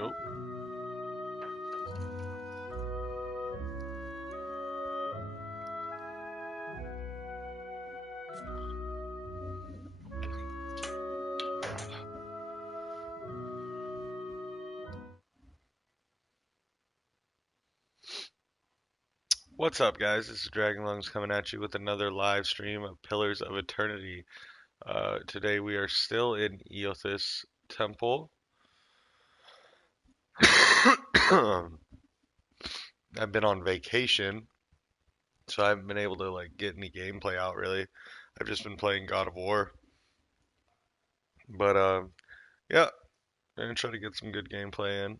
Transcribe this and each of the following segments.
Oh. What's up, guys? This is Dragon Lungs coming at you with another live stream of Pillars of Eternity. Today we are still in Eothas Temple. I've been on vacation, so I haven't been able to get any gameplay out really. I've just been playing God of War. But yeah, I'm gonna try to get some good gameplay in.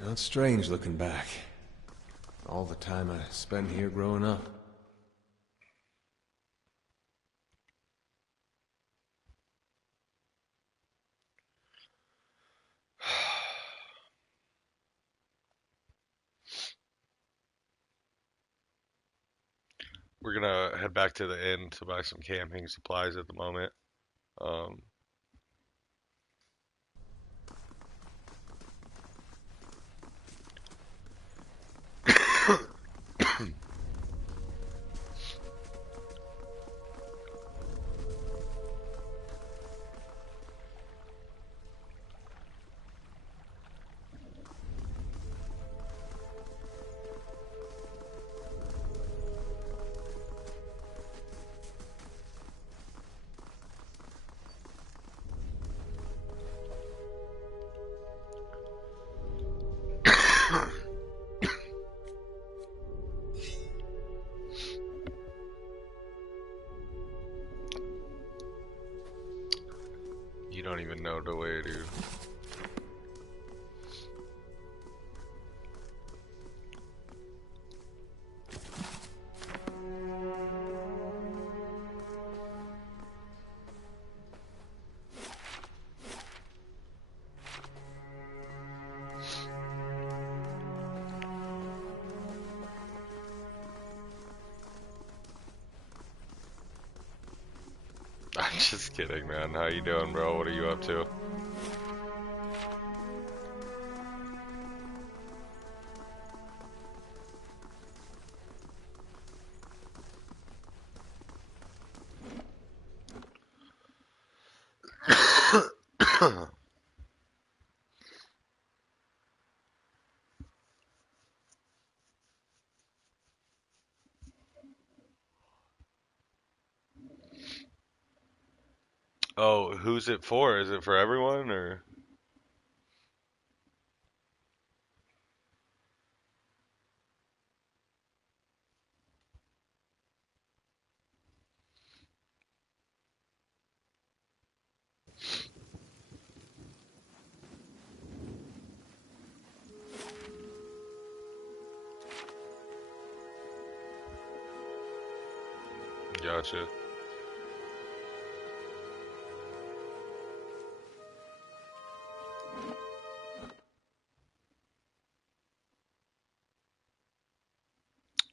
Now, it's strange looking back. All the time I spent here growing up. We're gonna head back to the inn to buy some camping supplies at the moment. Um, you don't even know the way, dude. I'm just kidding, man. How you doing, bro? What are you up to? Oh, who's it for? Is it for everyone or? Gotcha.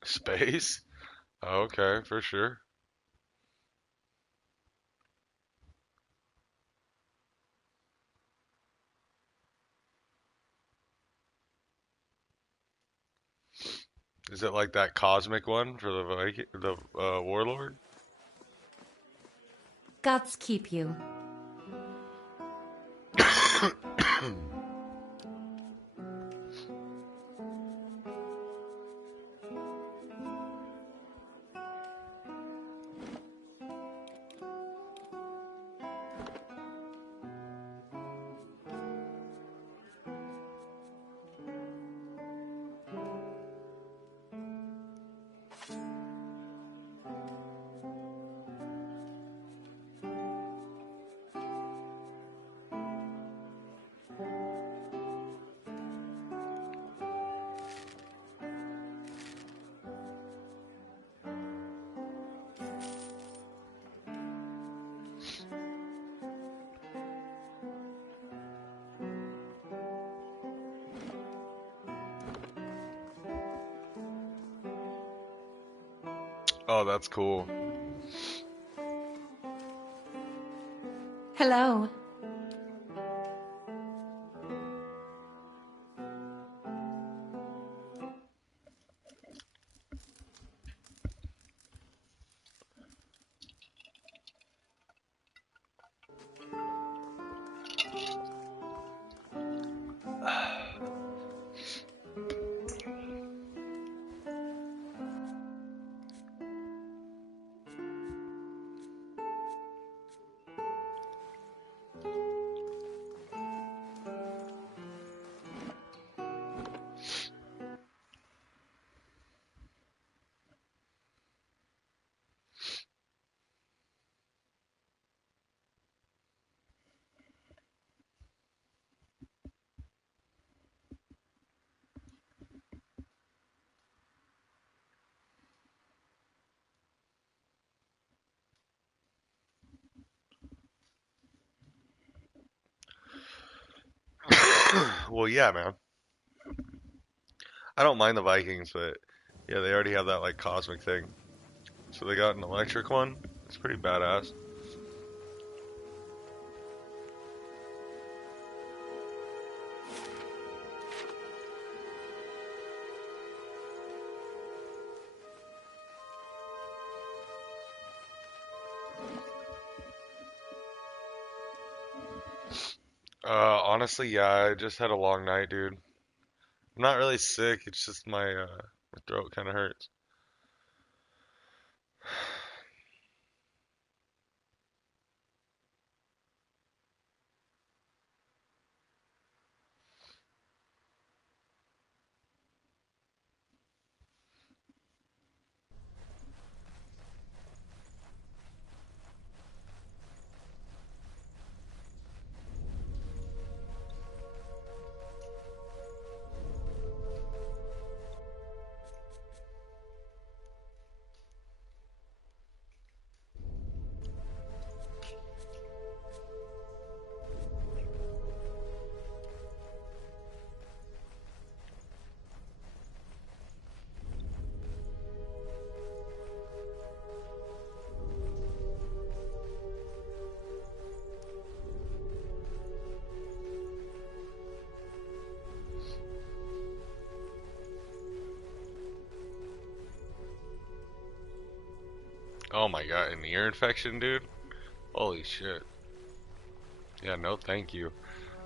Space? Okay, for sure. Is it like that cosmic one for the warlord? Gods keep you. Oh, that's cool. Hello. Well, yeah, man. I don't mind the Vikings, but yeah, they already have that like cosmic thing. So they got an electric one. It's pretty badass. Honestly, yeah, I just had a long night, dude. I'm not really sick. It's just my throat kind of hurts. Oh my god, an ear infection, dude? Holy shit. Yeah, no thank you.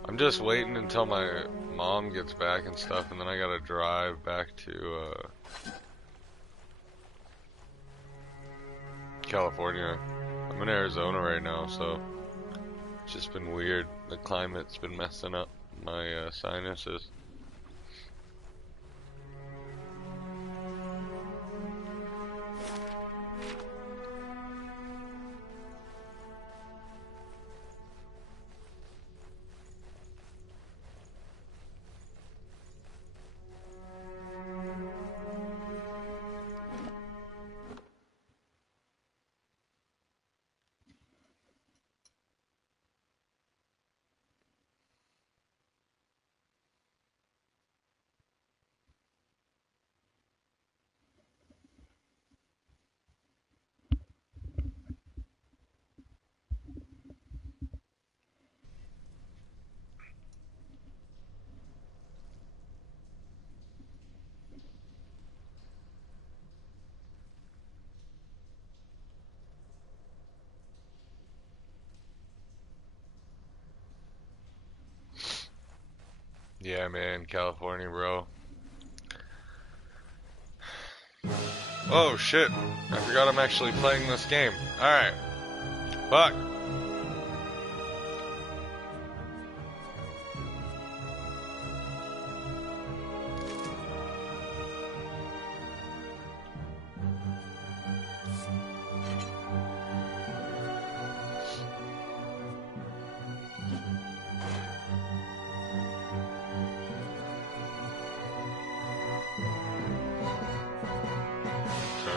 I'm just waiting until my mom gets back and stuff, and then I gotta drive back to California. I'm in Arizona right now, so it's just been weird. The climate's been messing up my sinuses. Yeah, man, California, bro. Oh shit, I forgot I'm actually playing this game. Alright, fuck. So,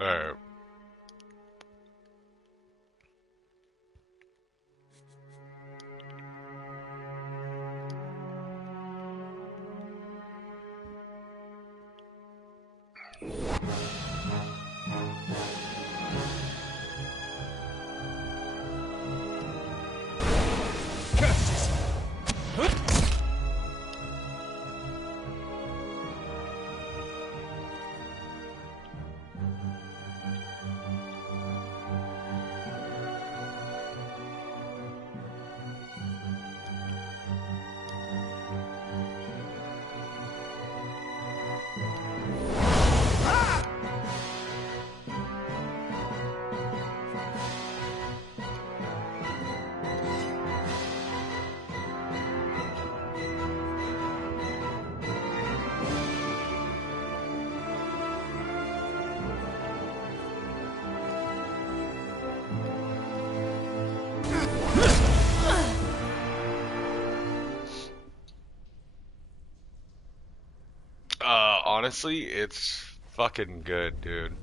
Alright. Honestly, it's fucking good, dude.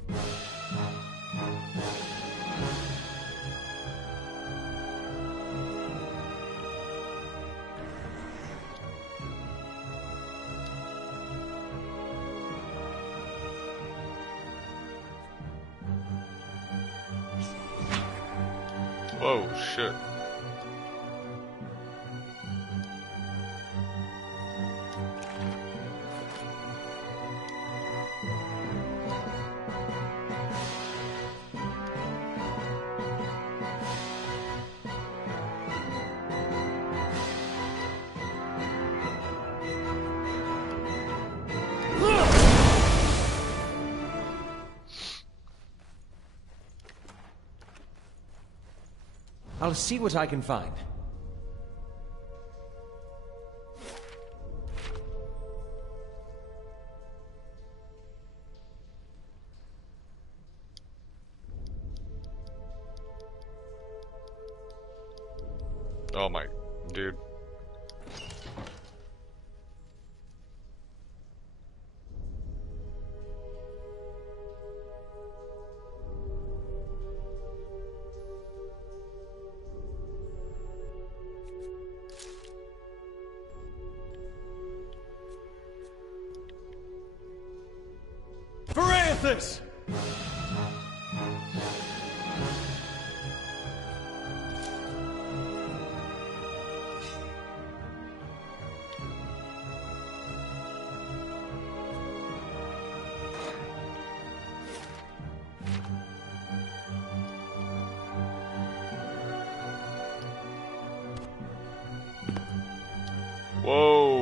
Whoa, shit. I'll see what I can find. Oh my, dude. For Eothas! Whoa.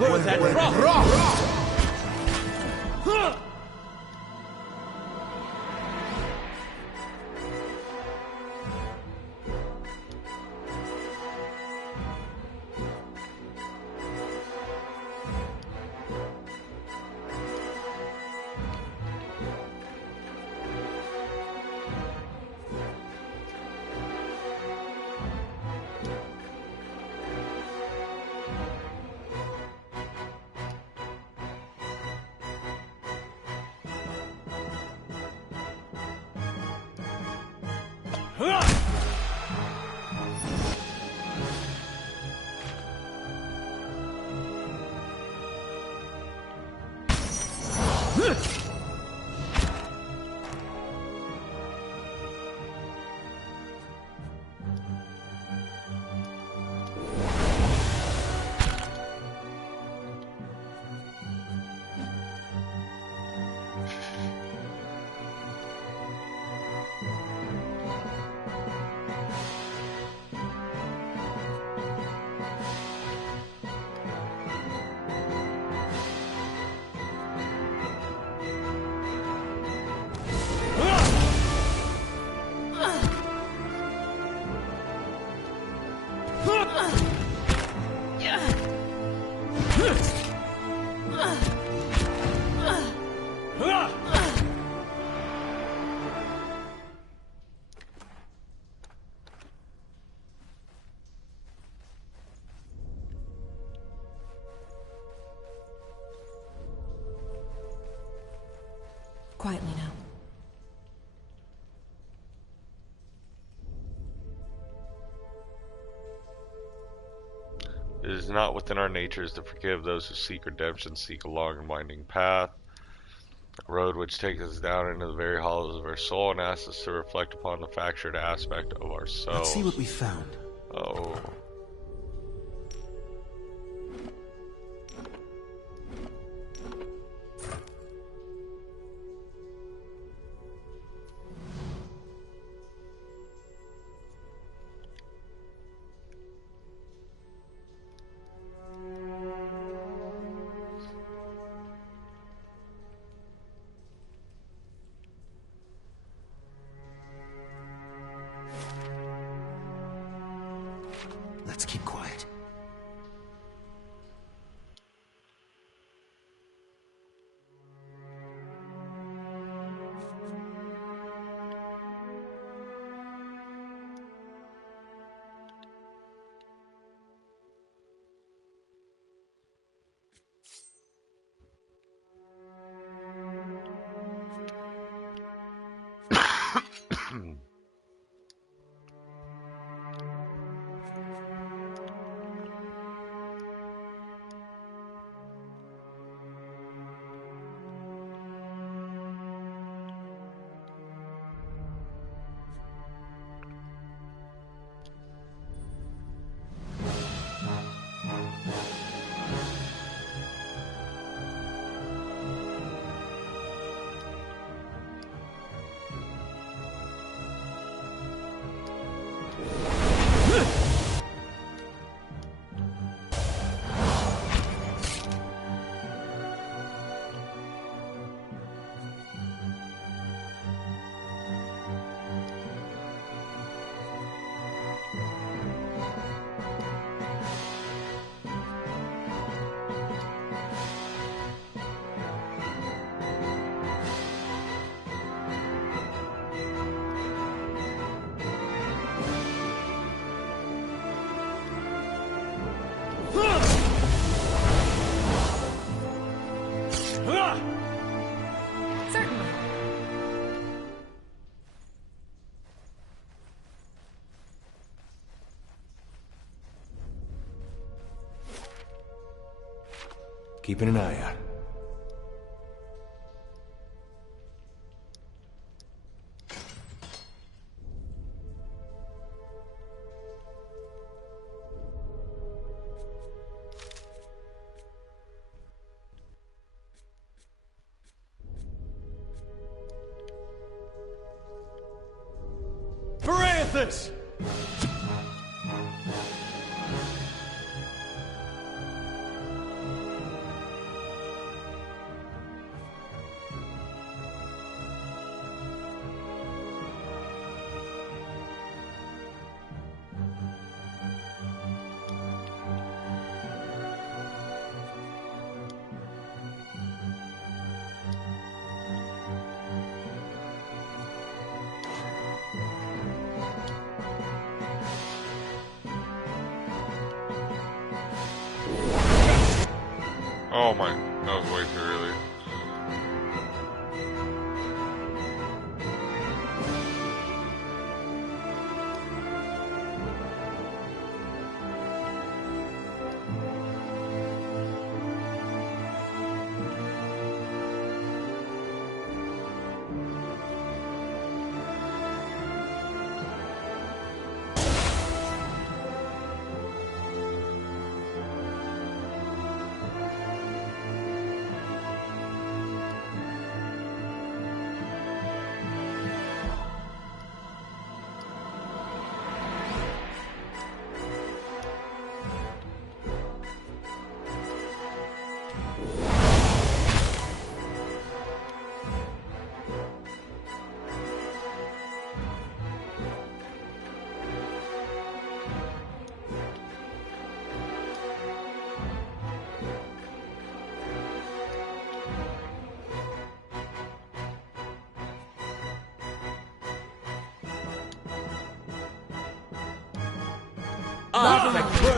Where's that rock? Quietly now. It is not within our natures to forgive those who seek redemption, seek a long and winding path, a road which takes us down into the very hollows of our soul and asks us to reflect upon the fractured aspect of ourselves. Let's see what we found. Oh. Let's keep quiet. Certainly. Keeping an eye out. For Eothas! Oh my, that was way too early.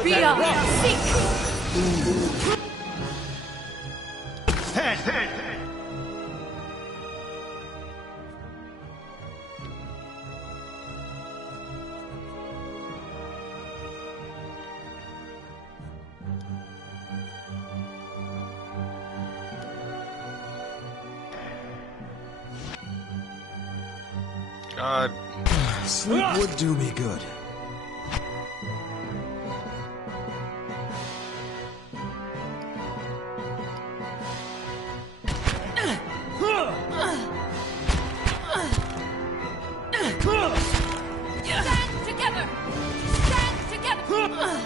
Beyond seek! God. Sleep would do me good. Stand together! Stand together!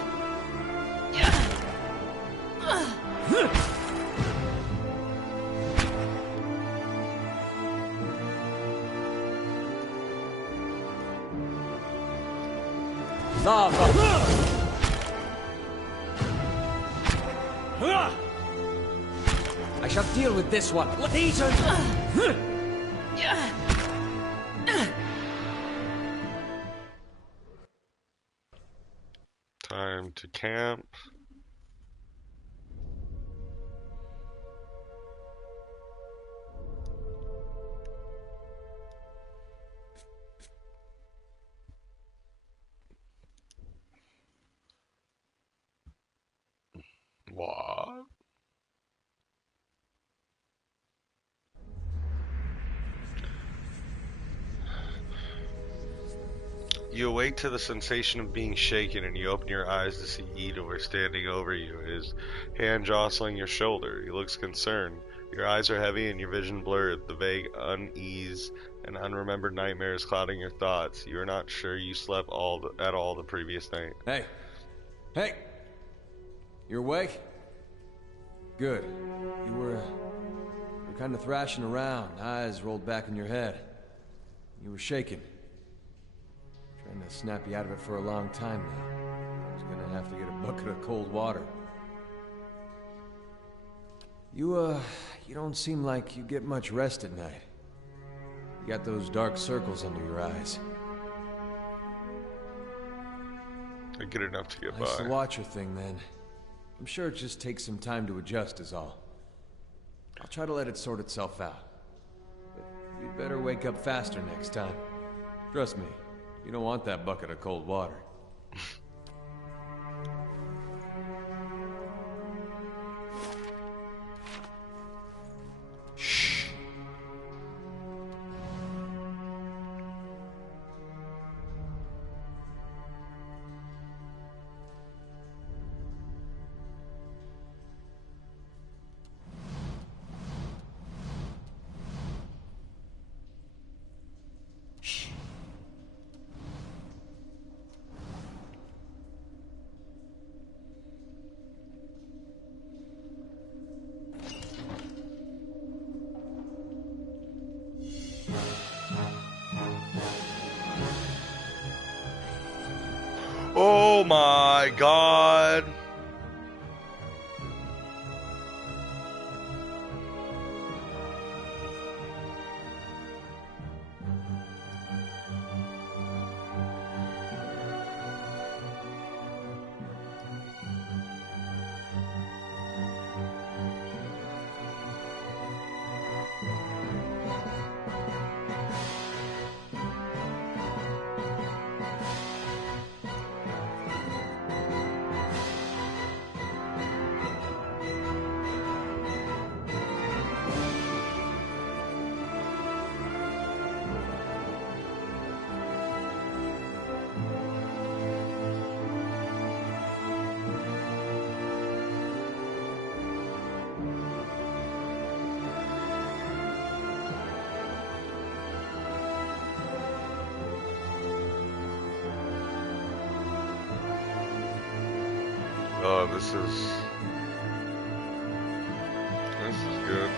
Lava! I shall deal with this one. Legion! Time to camp. What? You awake to the sensation of being shaken and you open your eyes to see Eothas standing over you, his hand jostling your shoulder. He looks concerned. Your eyes are heavy and your vision blurred, the vague unease and unremembered nightmares clouding your thoughts. You are not sure you slept at all the previous night. Hey! Hey! You awake? Good. You were kind of thrashing around, eyes rolled back in your head. You were shaking. Trying to snap you out of it for a long time now. I was gonna have to get a bucket of cold water. You don't seem like you get much rest at night. You got those dark circles under your eyes. I get enough to get Nice by. the Watcher thing, then. I'm sure it just takes some time to adjust is all. I'll try to let it sort itself out. But you'd better wake up faster next time. Trust me, you don't want that bucket of cold water. Shh. Oh my god! Oh, this is good.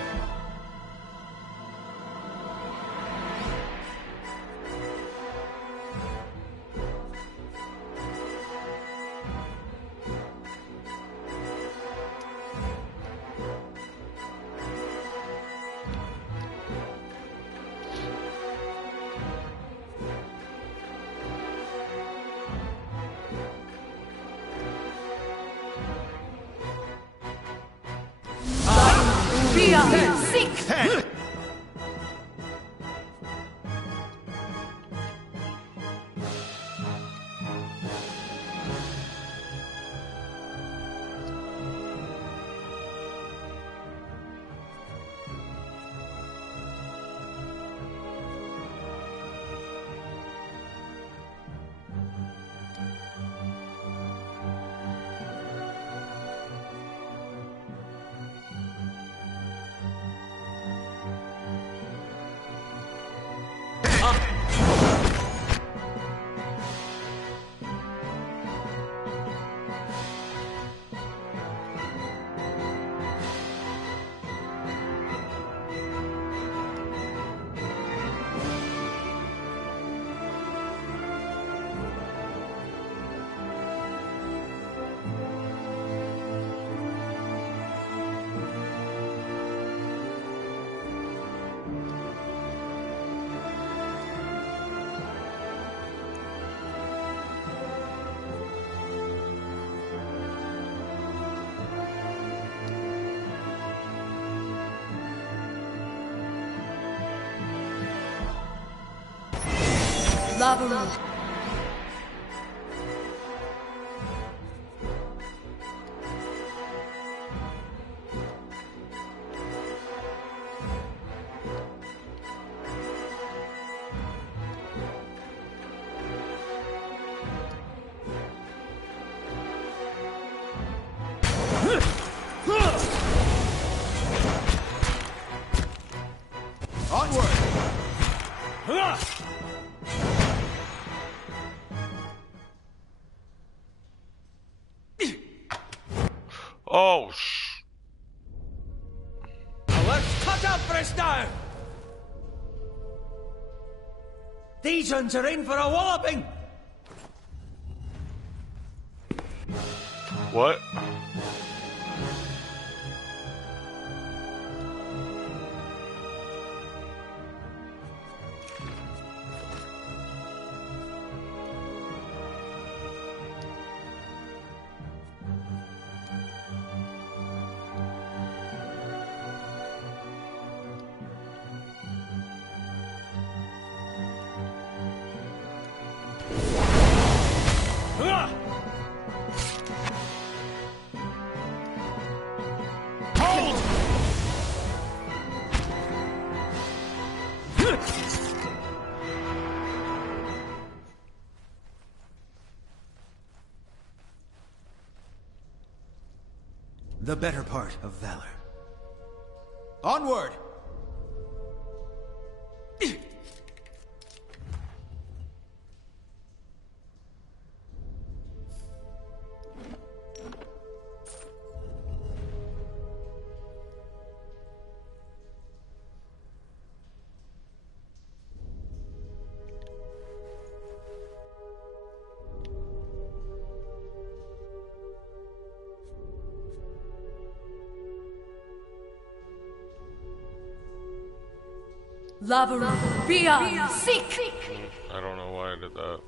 Seek! Lava. Onward! Oh, Now let's cut up for us now! These uns are in for a walloping! what? The better part of valor. Onward! Lava. Beyond. Seek. I don't know why I did that.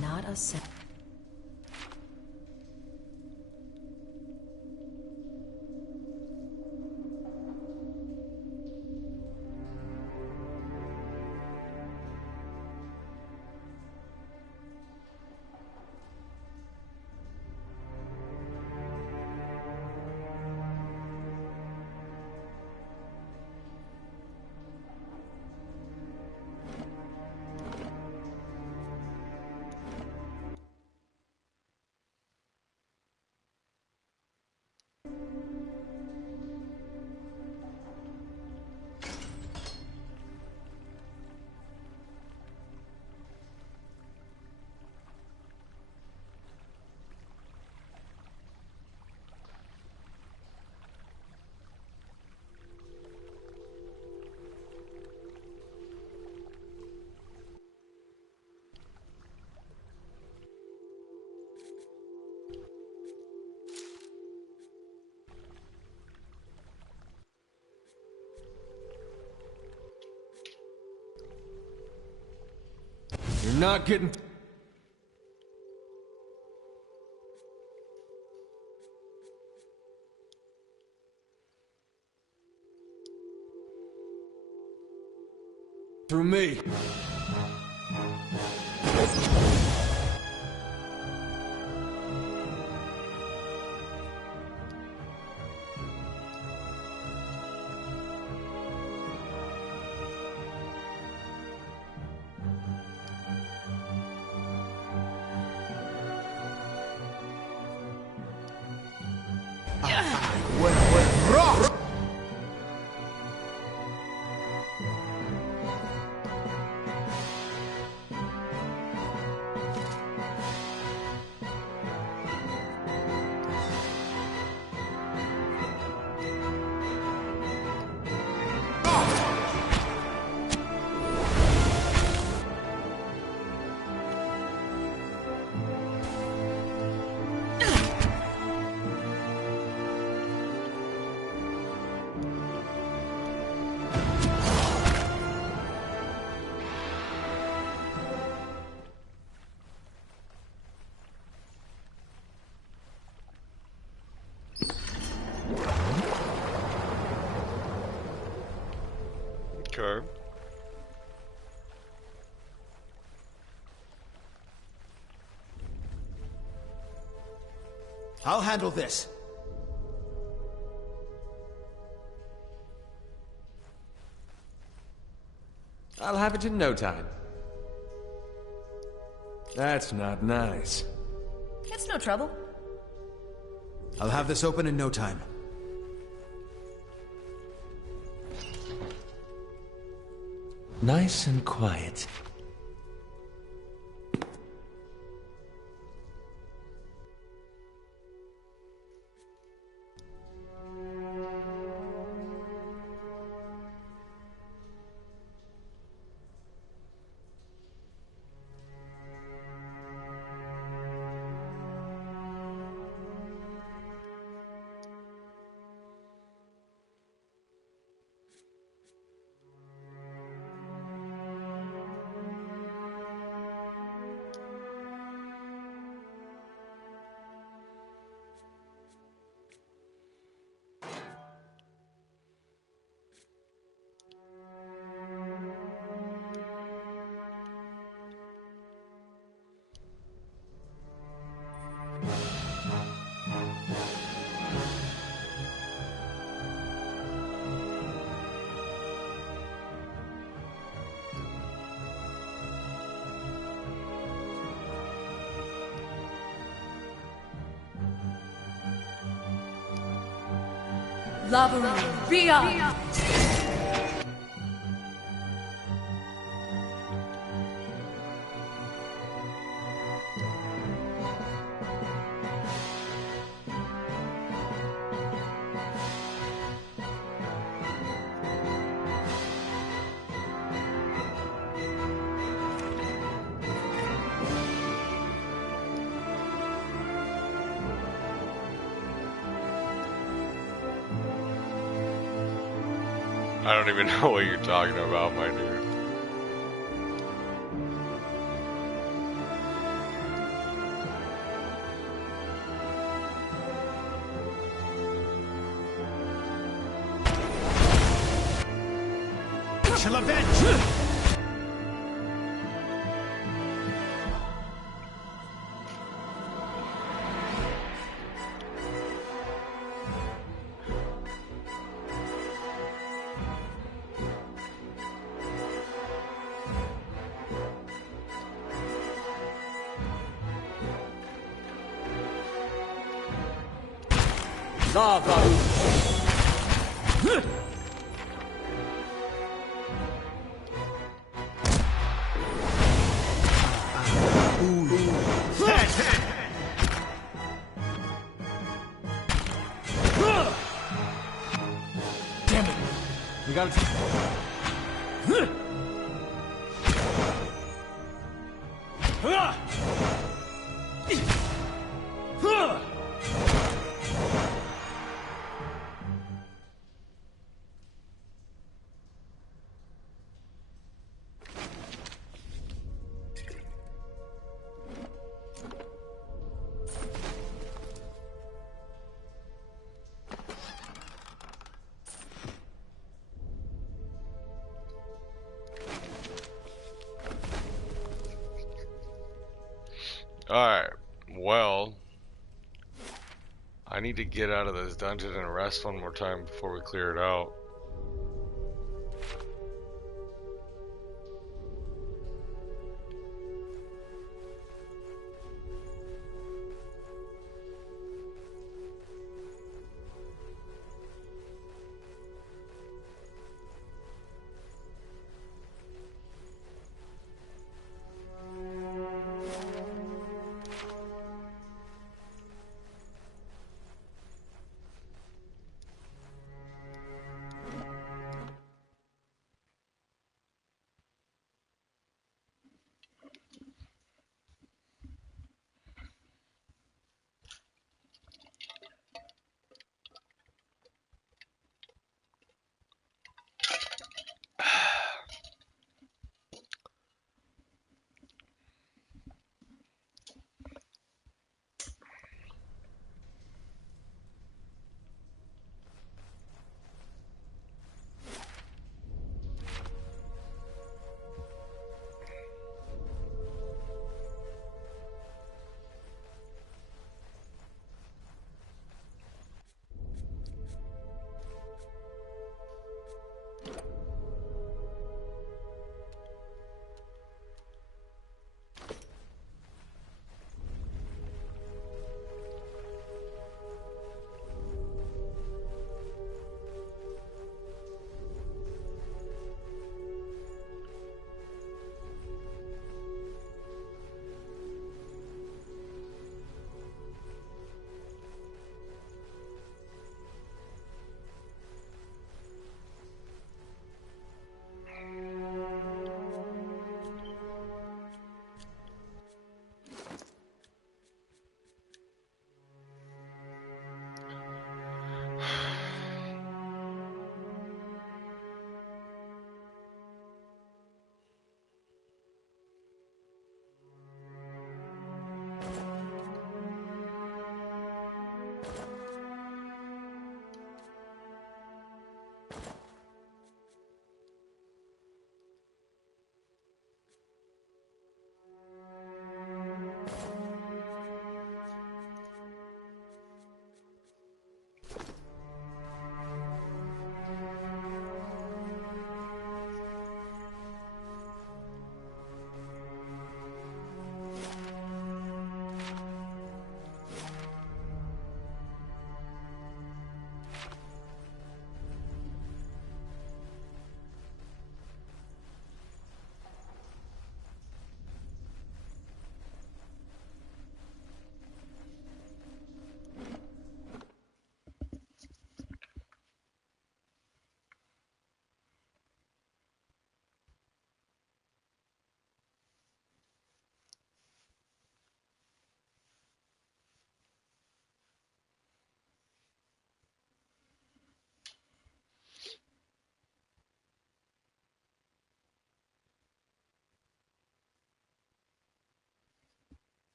Not a sec. You're not getting... through me. Okay. I'll handle this. I'll have it in no time. That's not nice. It's no trouble. I'll have this open in no time. Nice and quiet. Lava Beyond. I don't even know what you're talking about, my dude. Shall avenge! Lava. Damn it! We gotta. Alright, well, I need to get out of this dungeon and rest one more time before we clear it out.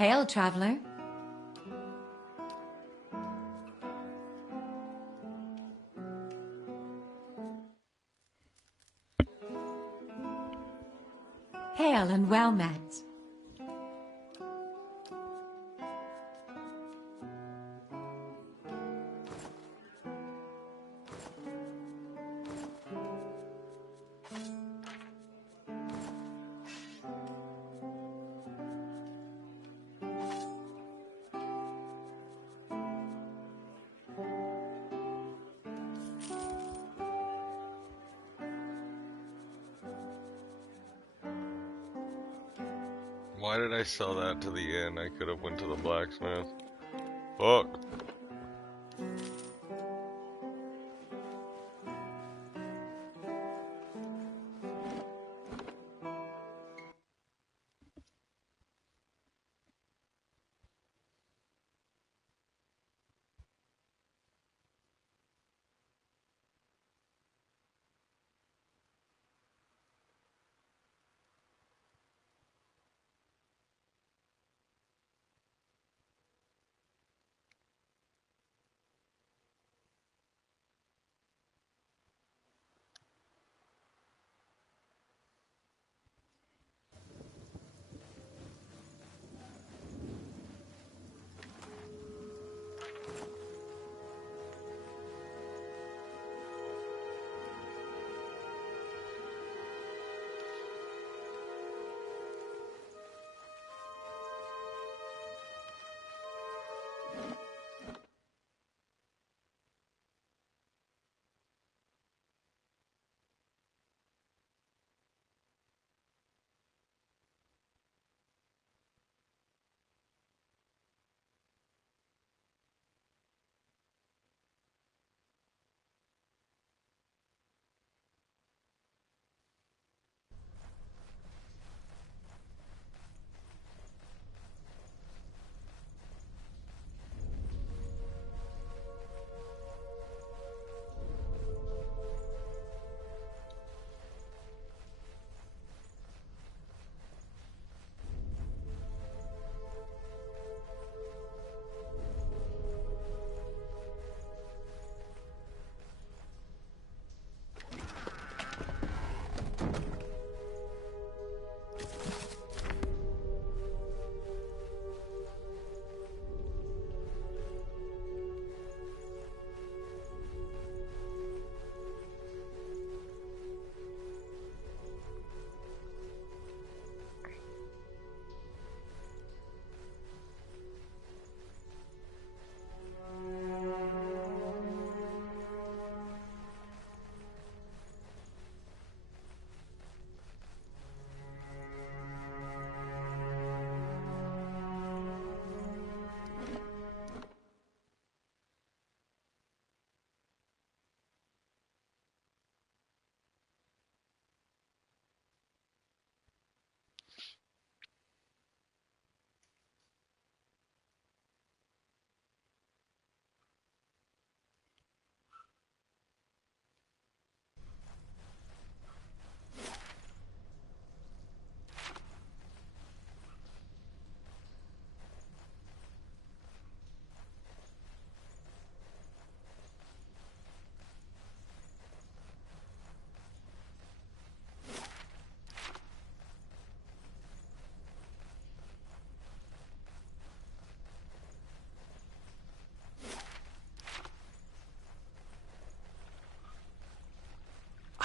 Hail, traveler. Hail and well met. Why did I sell that to the inn? I could have went to the blacksmith. Fuck.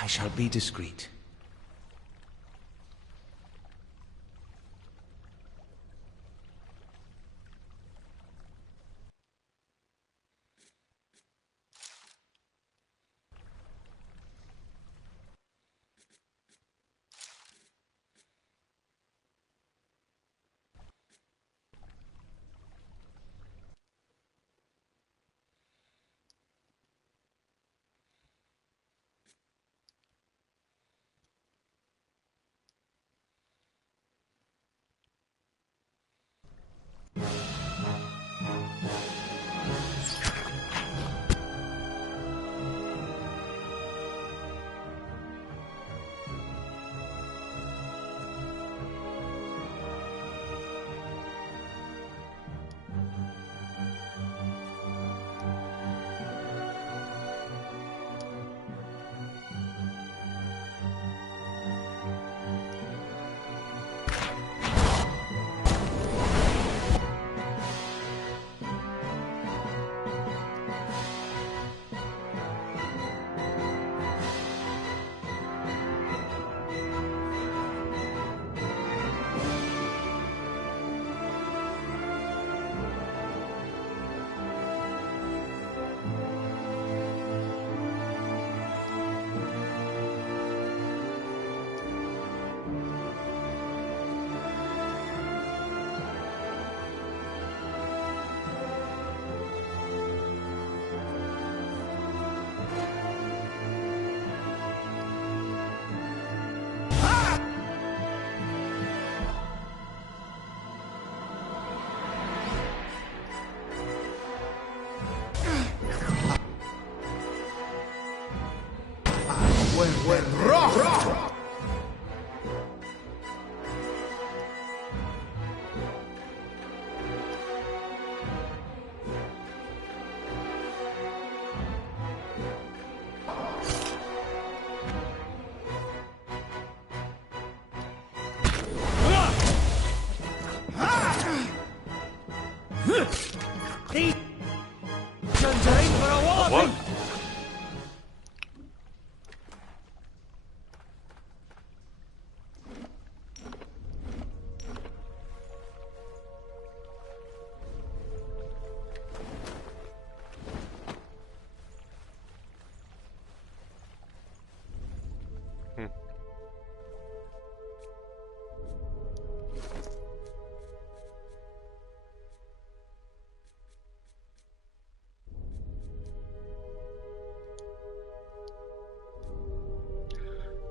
I shall be discreet. What?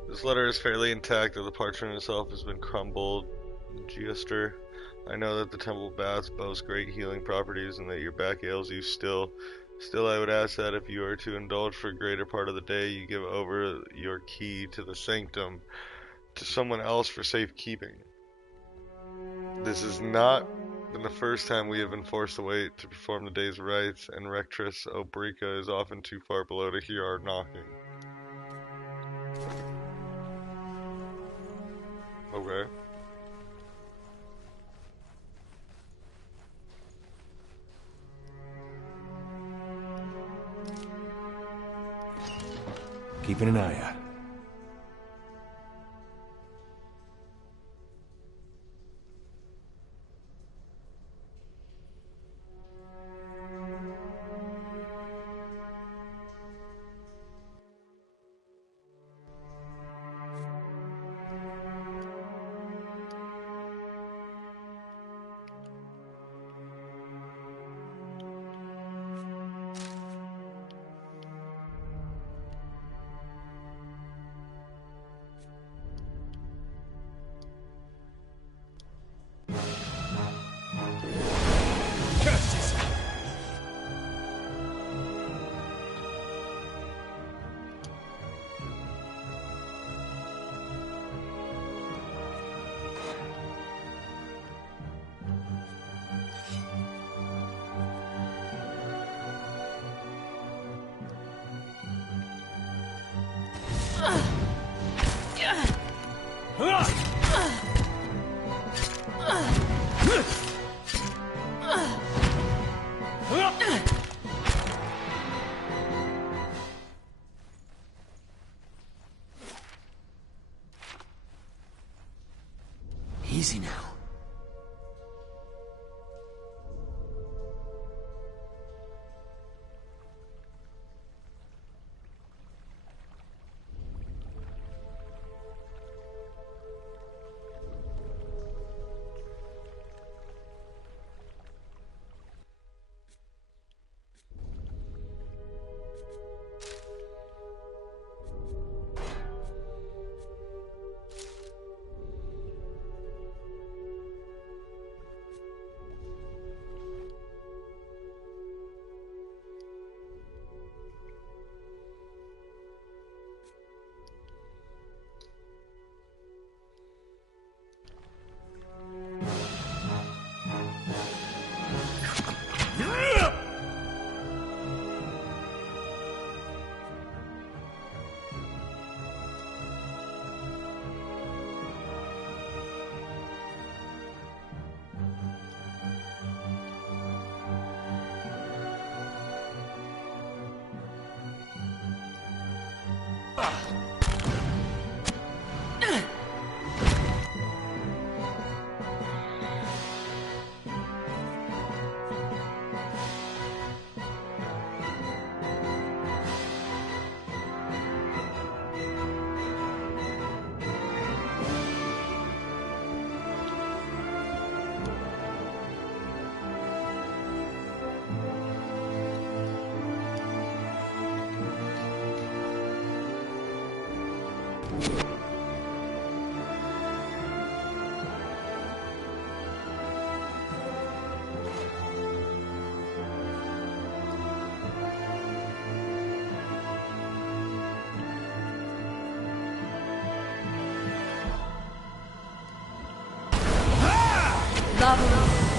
This letter is fairly intact, though the parchment itself has been crumbled. Giuster, I know that the temple baths boast great healing properties and that your back ails you still. Still, I would ask that if you are to indulge for a greater part of the day, you give over your key to the sanctum to someone else for safekeeping. This has not been the first time we have been forced to wait to perform the day's rites, and Rectress Obrica is often too far below to hear our knocking. Okay. Keeping an eye out. Easy now.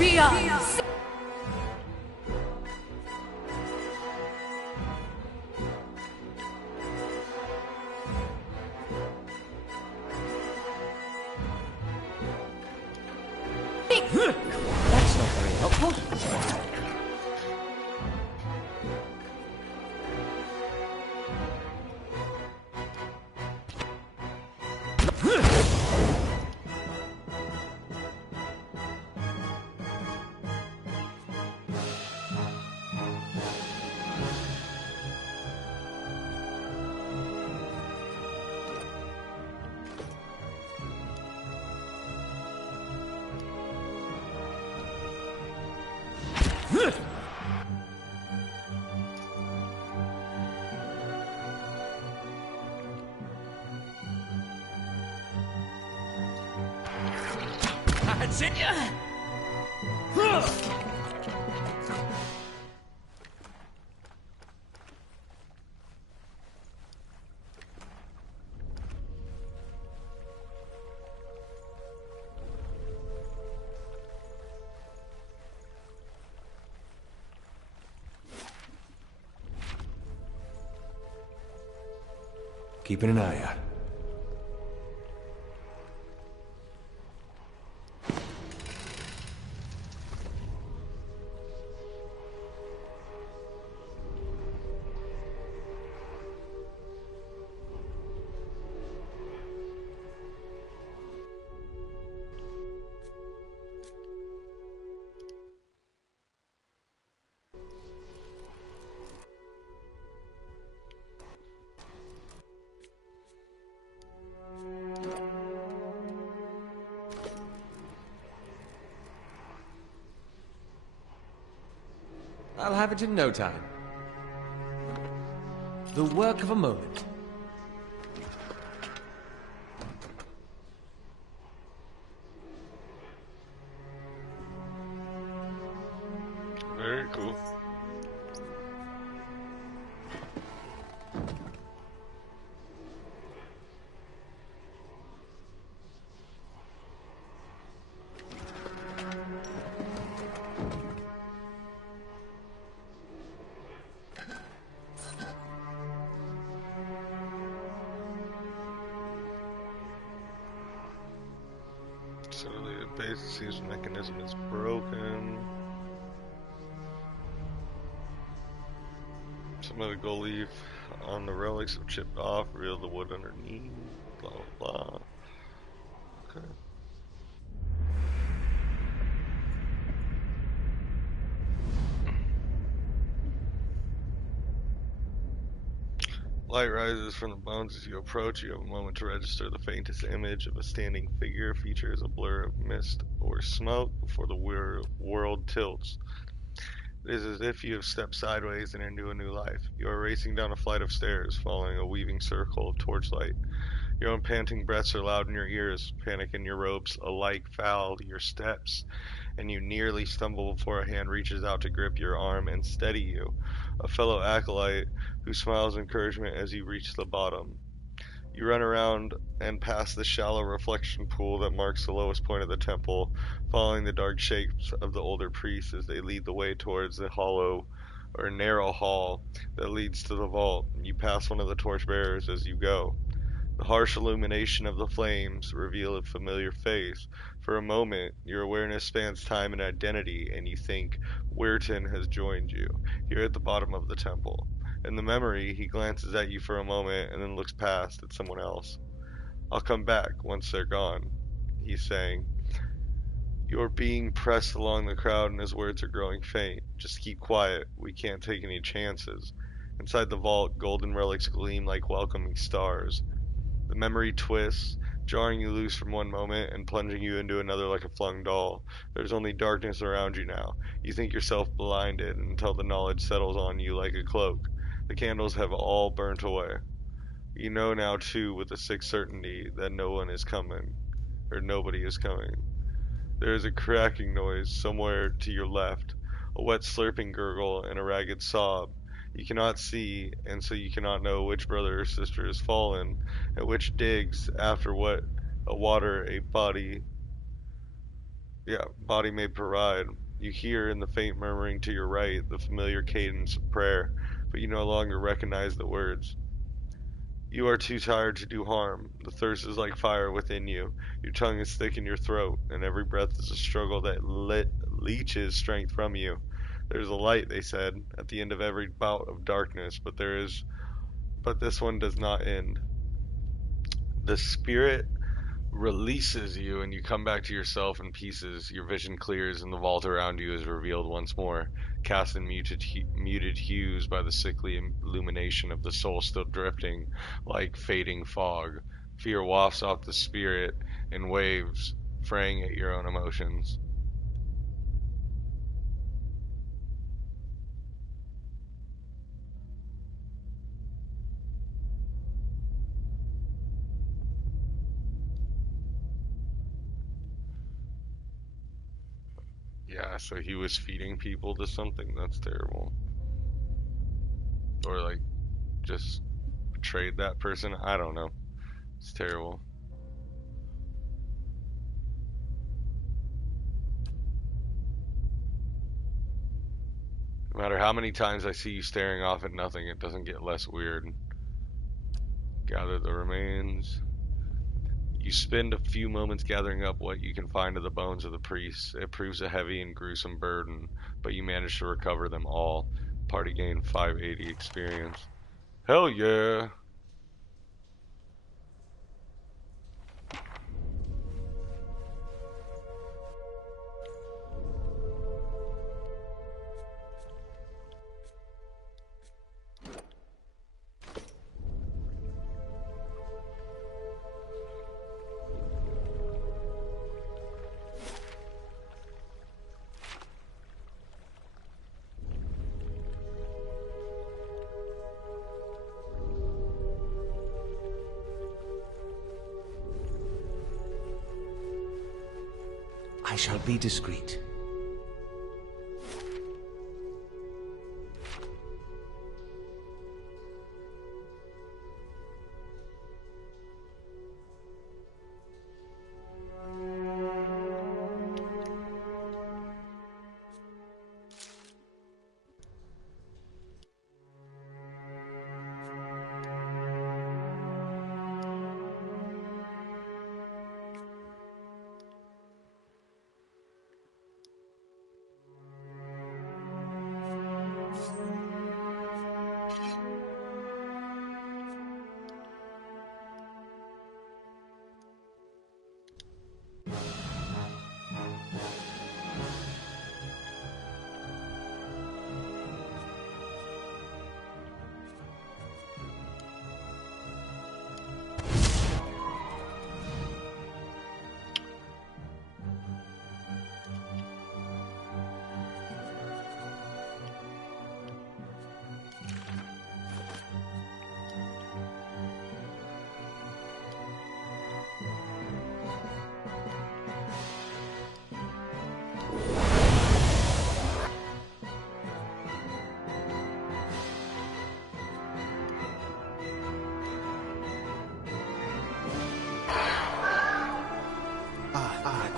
Peons! That's not very helpful. That's it. Keeping an eye out. I'll have it in no time. The work of a moment. Very cool. So the base seems mechanism is broken. Some of the gold leaf on the relics have chipped off, reveal the wood underneath, blah blah blah. Okay. Light rises from the bones as you approach. You have a moment to register the faintest image of a standing figure. Features a blur of mist or smoke before the world tilts. It is as if you have stepped sideways and into a new life. You are racing down a flight of stairs, following a weaving circle of torchlight. Your own panting breaths are loud in your ears. Panic in your robes alike foul your steps, and you nearly stumble before a hand reaches out to grip your arm and steady you. A fellow acolyte who smiles encouragement as you reach the bottom. You run around and past the shallow reflection pool that marks the lowest point of the temple, following the dark shapes of the older priests as they lead the way towards the hollow or narrow hall that leads to the vault. You pass one of the torchbearers as you go. The harsh illumination of the flames reveal a familiar face. For a moment, your awareness spans time and identity, and you think Weirton has joined you, here at the bottom of the temple. In the memory, he glances at you for a moment and then looks past at someone else. I'll come back once they're gone, he's saying. You're being pressed along the crowd and his words are growing faint. Just keep quiet. We can't take any chances. Inside the vault, golden relics gleam like welcoming stars. The memory twists, jarring you loose from one moment and plunging you into another like a flung doll. There's only darkness around you now. You think yourself blinded until the knowledge settles on you like a cloak. The candles have all burnt away. You know now, too, with a sick certainty that no one is coming, or nobody is coming. There is a cracking noise somewhere to your left, a wet slurping gurgle and a ragged sob. You cannot see, and so you cannot know which brother or sister has fallen, and which digs after what a water a body Yeah, body may provide. You hear in the faint murmuring to your right the familiar cadence of prayer, but you no longer recognize the words. You are too tired to do harm. The thirst is like fire within you. Your tongue is thick in your throat, and every breath is a struggle that leeches strength from you. There's a light, they said, at the end of every bout of darkness, but this one does not end. The spirit releases you and you come back to yourself in pieces. Your vision clears and the vault around you is revealed once more, cast in muted hues by the sickly illumination of the soul still drifting like fading fog. Fear wafts off the spirit in waves, fraying at your own emotions. Yeah, so he was feeding people to something? That's terrible. Or like just betrayed that person? I don't know. It's terrible. No matter how many times I see you staring off at nothing, it doesn't get less weird. Gather the remains. You spend a few moments gathering up what you can find of the bones of the priests. It proves a heavy and gruesome burden, but you manage to recover them all. Party gained 580 experience. Hell yeah! I shall be discreet.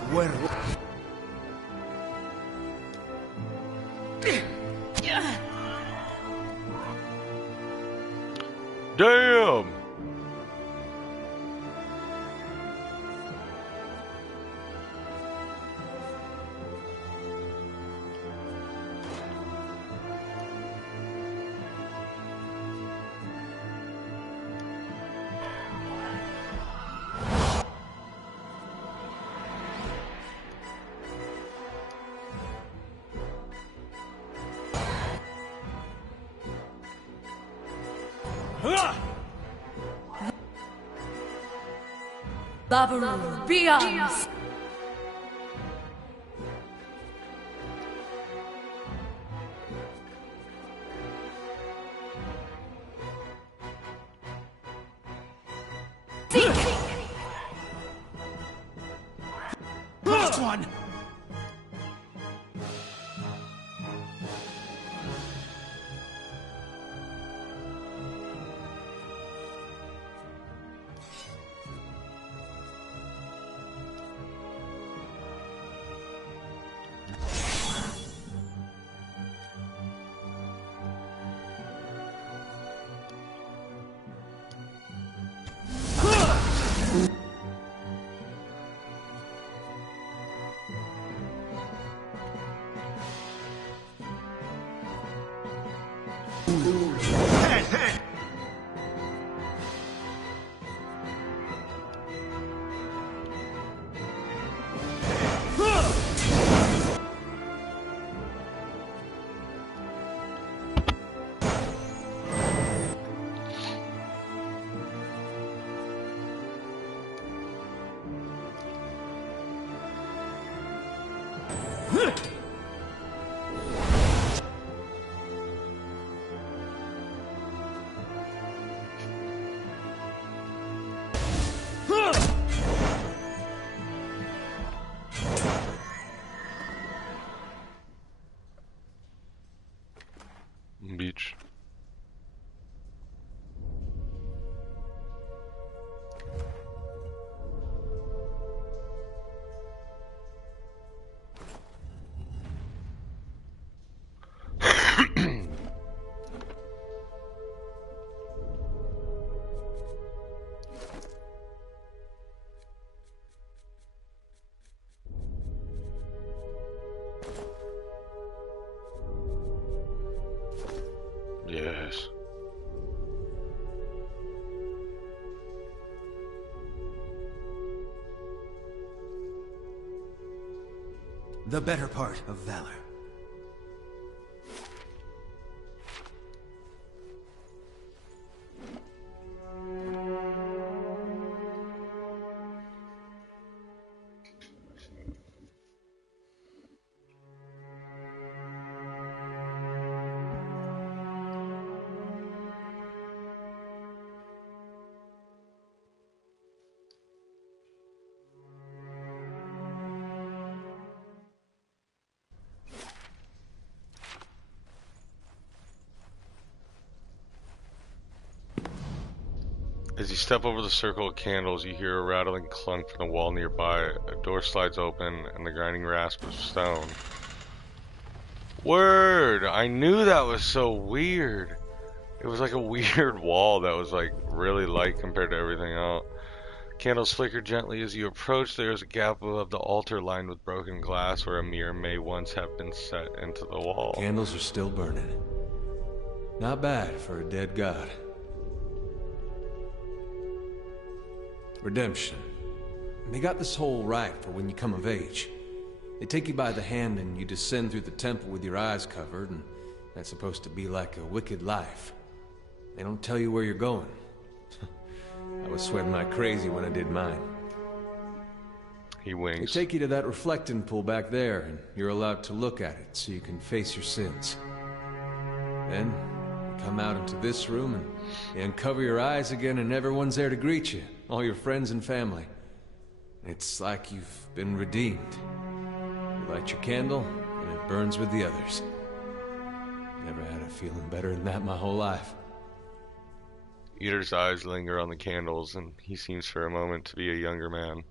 Cuervo. Damn! Lavaru, beyond. Last one! Beach. Yes. The better part of valor. As you step over the circle of candles, you hear a rattling clunk from the wall nearby. A door slides open, and the grinding rasp of stone. Word! I knew that was so weird. It was like a weird wall that was like really light compared to everything else. Candles flicker gently as you approach. There is a gap above the altar lined with broken glass where a mirror may once have been set into the wall. Candles are still burning. Not bad for a dead god. Redemption. They got this whole right for when you come of age. They take you by the hand and you descend through the temple with your eyes covered, and that's supposed to be like a wicked life. They don't tell you where you're going. I was sweating like crazy when I did mine. He They winks. take you to that reflecting pool back there, and you're allowed to look at it so you can face your sins. Then, you come out into this room and you uncover your eyes again, and everyone's there to greet you. All your friends and family. It's like you've been redeemed. You light your candle, and it burns with the others. Never had a feeling better than that my whole life. Eater's eyes linger on the candles, and he seems for a moment to be a younger man.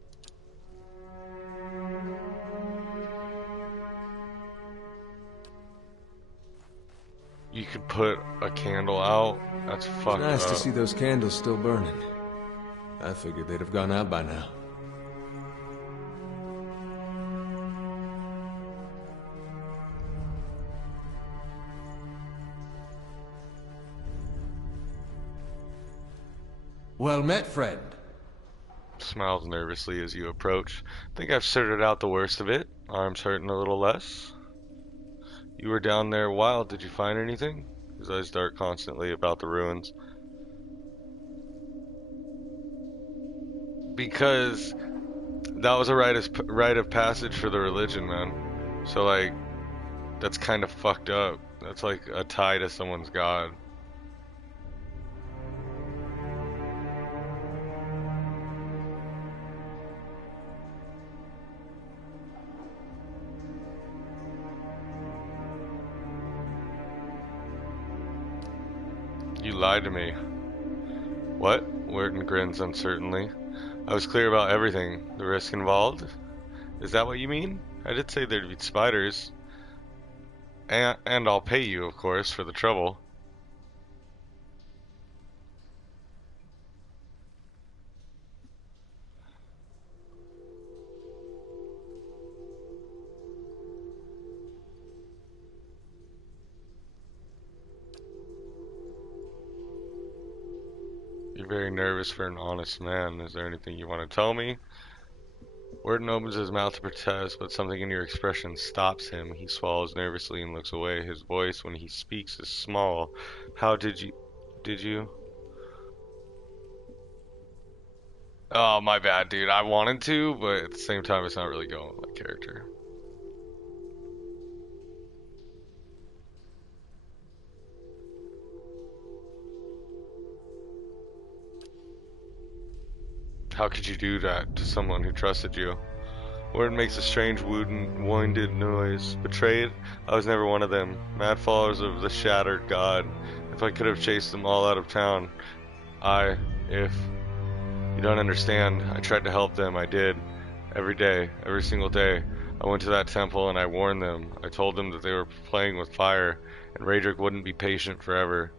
You could put a candle out? That's fucked Nice up. to see those candles still burning. I figured they'd have gone out by now. Well met, friend. Smiles nervously as you approach. Think I've sorted out the worst of it. Arms hurting a little less. You were down there a while. Did you find anything? His eyes dart constantly about the ruins. Because that was a rite of passage for the religion, man. So, like, that's kind of fucked up. That's like a tie to someone's god. You lied to me. What? Worden grins uncertainly. I was clear about everything. The risk involved? Is that what you mean? I did say there'd be spiders. And I'll pay you, of course, for the trouble. You're very nervous for an honest man. Is there anything you want to tell me? Warden opens his mouth to protest, but something in your expression stops him. He swallows nervously and looks away. His voice, when he speaks, is small. How did you... Did you... Oh, my bad, dude. I wanted to, but at the same time, it's not really going with my character. How could you do that to someone who trusted you? Warden makes a strange wounded noise. Betrayed? I was never one of them. Mad followers of the shattered god. If I could have chased them all out of town, if you don't understand, I tried to help them. I did. Every day, every single day. I went to that temple and I warned them. I told them that they were playing with fire and Raedric wouldn't be patient forever.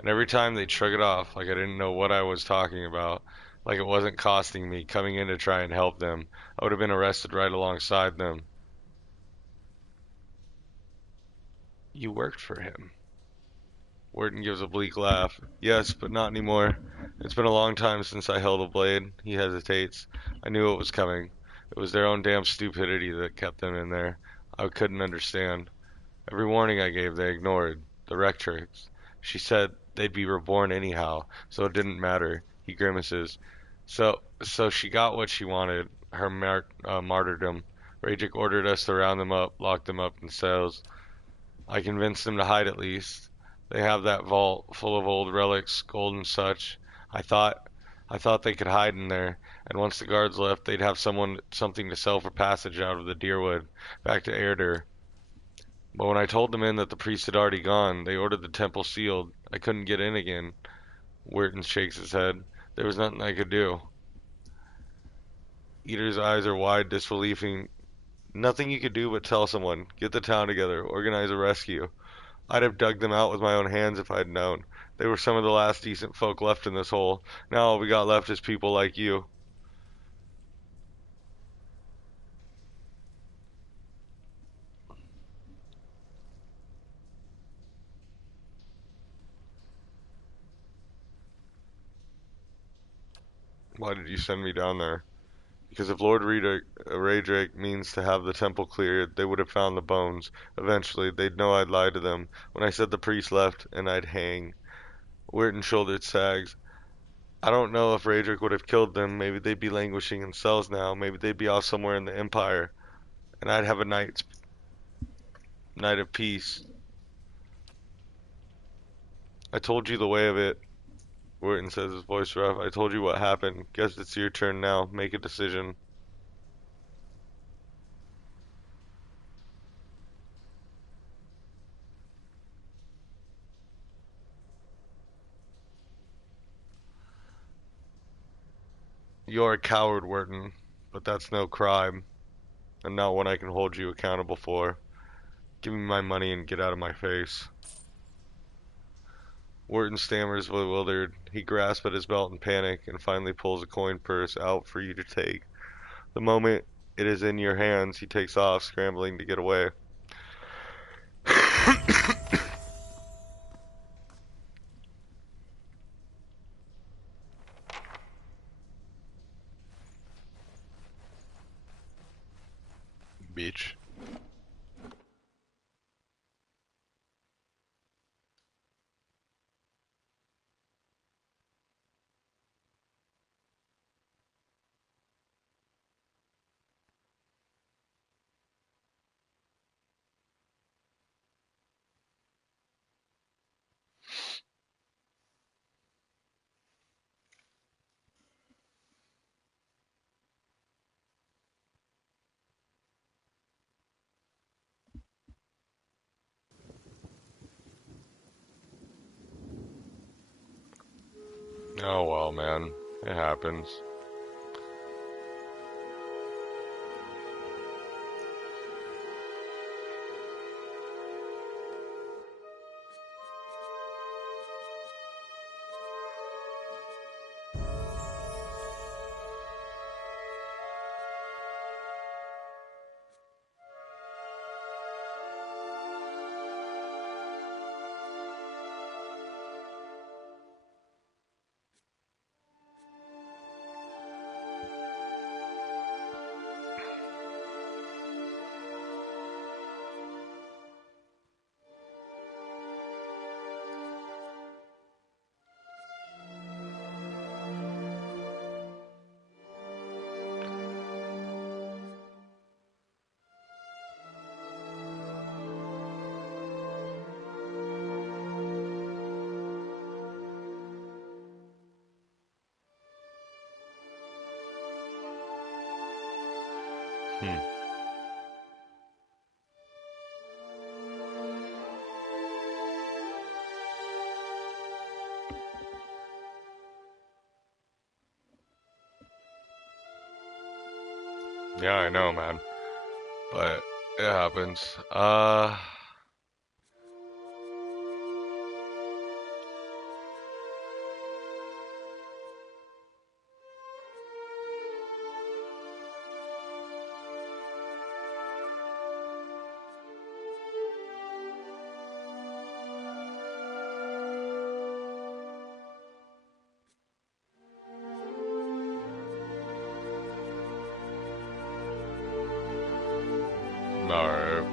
And every time they'd shrug it off like I didn't know what I was talking about, like it wasn't costing me coming in to try and help them. I would have been arrested right alongside them. You worked for him. Wharton gives a bleak laugh. Yes, but not anymore. It's been a long time since I held a blade. He hesitates. I knew it was coming. It was their own damn stupidity that kept them in there. I couldn't understand. Every warning I gave they ignored. The Rectrix. She said they'd be reborn anyhow, so it didn't matter. He grimaces. So she got what she wanted. Her martyrdom. Rajic ordered us to round them up, lock them up in cells. I convinced them to hide at least. They have that vault full of old relics, gold and such. I thought I thought they could hide in there, and once the guards left, they'd have something to sell for passage out of the Deerwood back to Erdir. But when I told the men that the priest had already gone, they ordered the temple sealed. I couldn't get in again. Weirton shakes his head. There was nothing I could do. Eater's eyes are wide, disbelieving. Nothing you could do but tell someone, get the town together, organize a rescue. I'd have dug them out with my own hands if I'd known. They were some of the last decent folk left in this hole. Now all we got left is people like you. Why did you send me down there? Because if Lord Raedric means to have the temple cleared, they would have found the bones. Eventually, they'd know I'd lied to them. When I said the priest left, and I'd hang. Weirton shouldered sags. I don't know if Raedric would have killed them. Maybe they'd be languishing in cells now. Maybe they'd be off somewhere in the Empire. And I'd have a night of peace. I told you the way of it. Weirton says, his voice rough. I told you what happened. Guess it's your turn now. Make a decision. You're a coward, Weirton, but that's no crime, and not one I can hold you accountable for. Give me my money and get out of my face. Wharton stammers, bewildered. He grasps at his belt in panic and finally pulls a coin purse out for you to take. The moment it is in your hands, he takes off, scrambling to get away. Bitch. Oh well, man. It happens. Hmm. Yeah, I know, man. But it happens. Alright.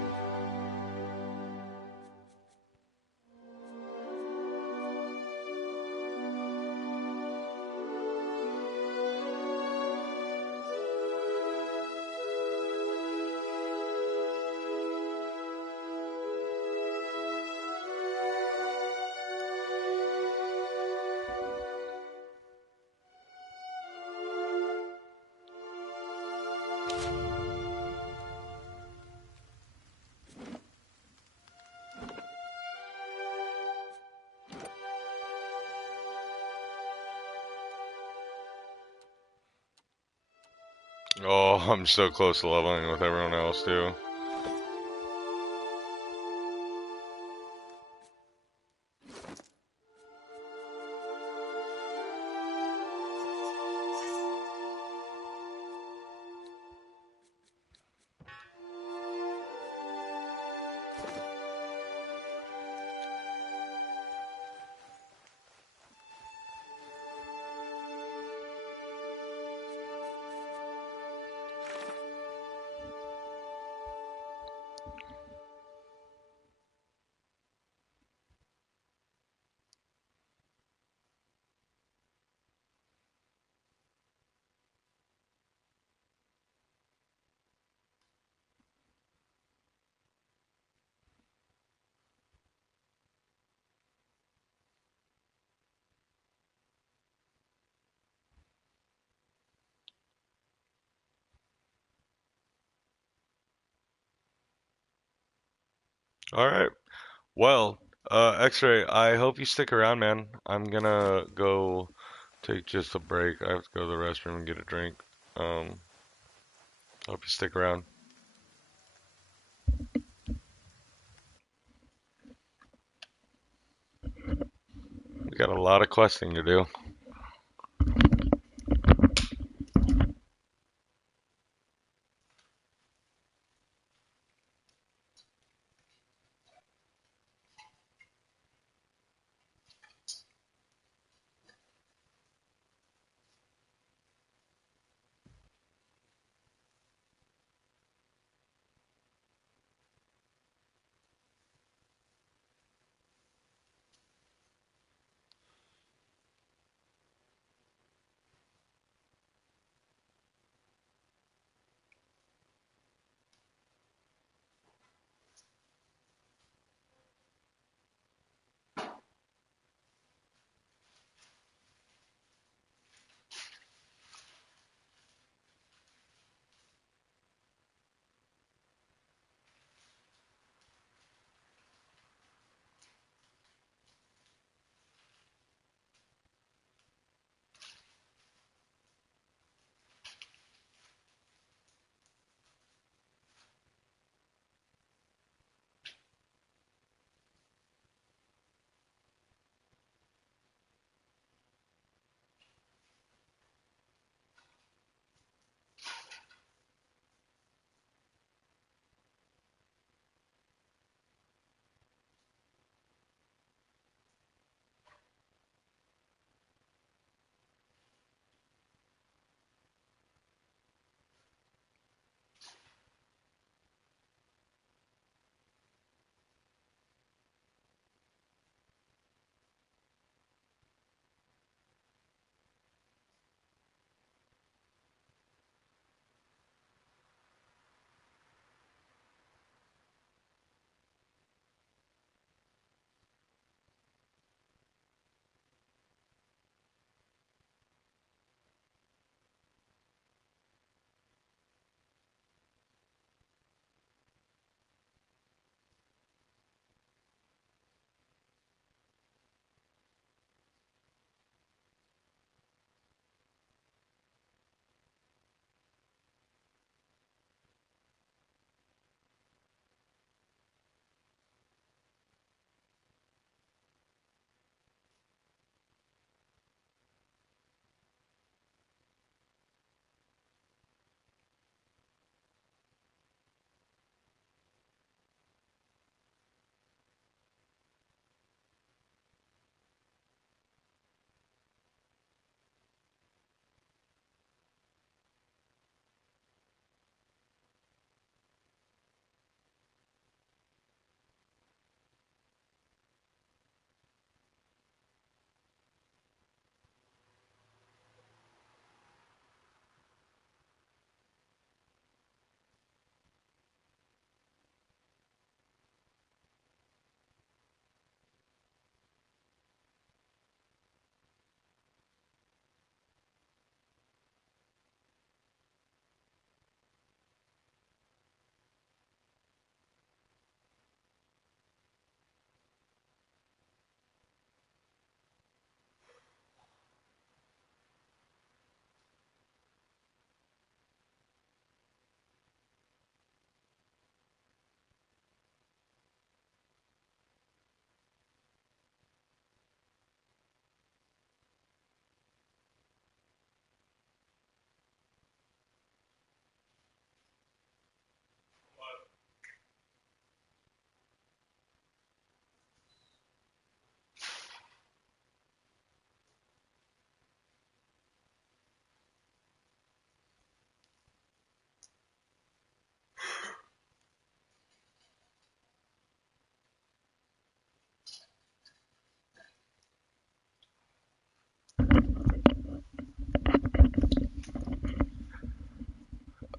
Oh, I'm so close to leveling with everyone else, too. Alright. Well, X-Ray, I hope you stick around, man. I'm gonna go take just a break. I have to go to the restroom and get a drink. Um, Hope you stick around. We got a lot of questing to do.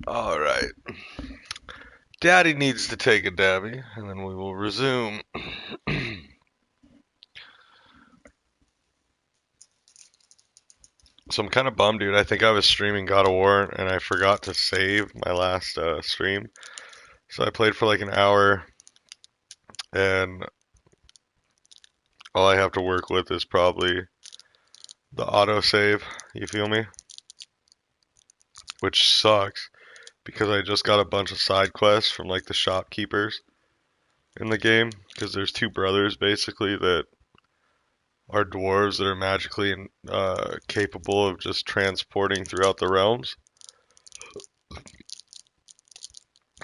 All right. Daddy needs to take a dabby, and then we will resume. So I'm kind of bummed, dude. I think I was streaming God of War, and I forgot to save my last stream. So I played for like an hour, and all I have to work with is probably the autosave. You feel me? Which sucks because I just got a bunch of side quests from like the shopkeepers in the game. Because there's two brothers basically that are dwarves that are magically capable of just transporting throughout the realms.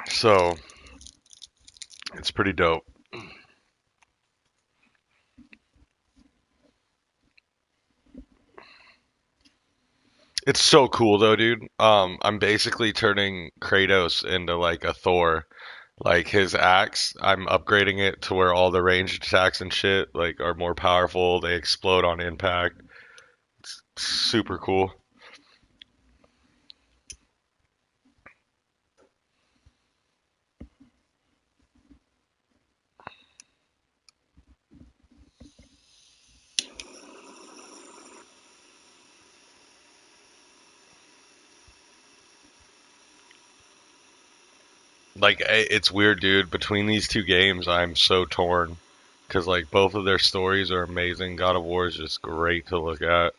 So it's pretty dope. It's so cool though, dude. I'm basically turning Kratos into like a Thor. Like his axe, I'm upgrading it to where all the ranged attacks and shit like are more powerful. They explode on impact. It's super cool. Like it's weird, dude. Between these two games, I'm so torn because like both of their stories are amazing. God of War is just great to look at.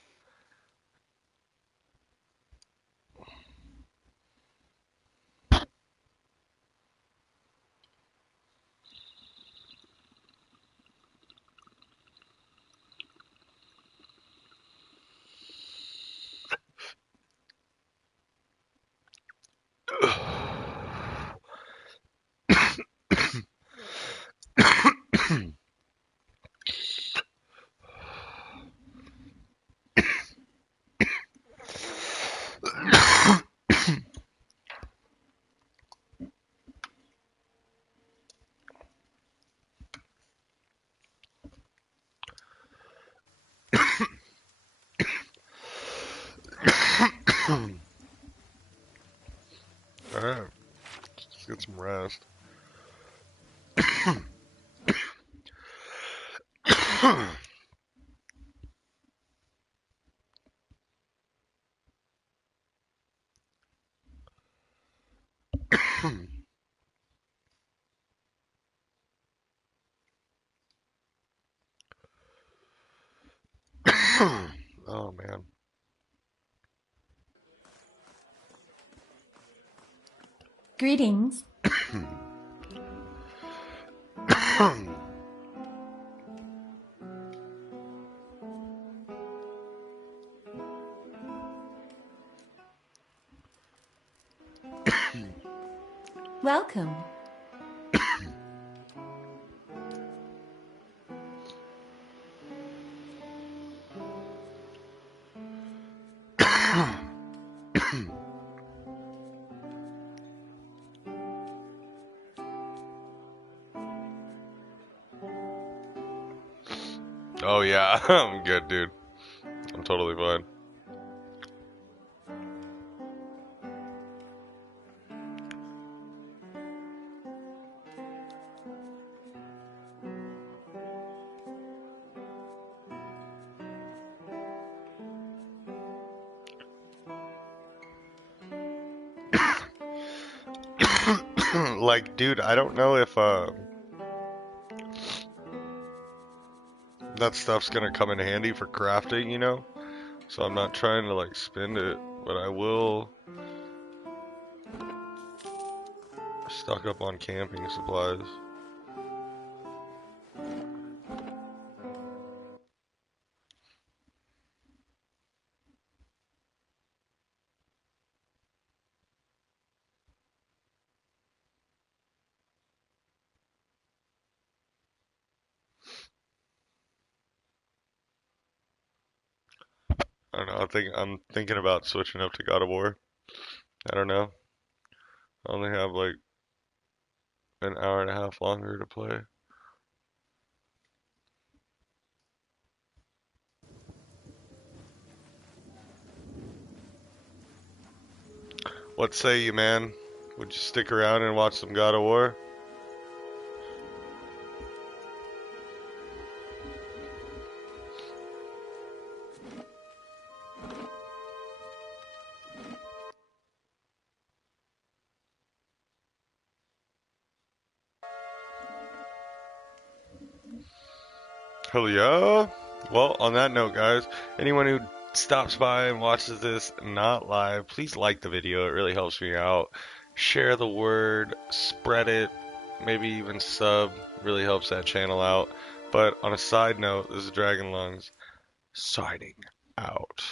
All right, let's get some rest. Oh man. Greetings. Welcome. Oh yeah, I'm good, dude. I'm totally fine. Like, dude, I don't know if that stuff's gonna come in handy for crafting, you know? So I'm not trying to like spend it, but I will stock up on camping supplies. I don't know. I'm thinking about switching up to God of War. I don't know. I only have like an hour and a half longer to play. What say you, man? Would you stick around and watch some God of War? Hell yeah. Well, on that note, guys, anyone who stops by and watches this not live, please like the video. It really helps me out. Share the word, spread it, maybe even sub. Really helps that channel out. But on a side note, this is Dragon Lungs signing out.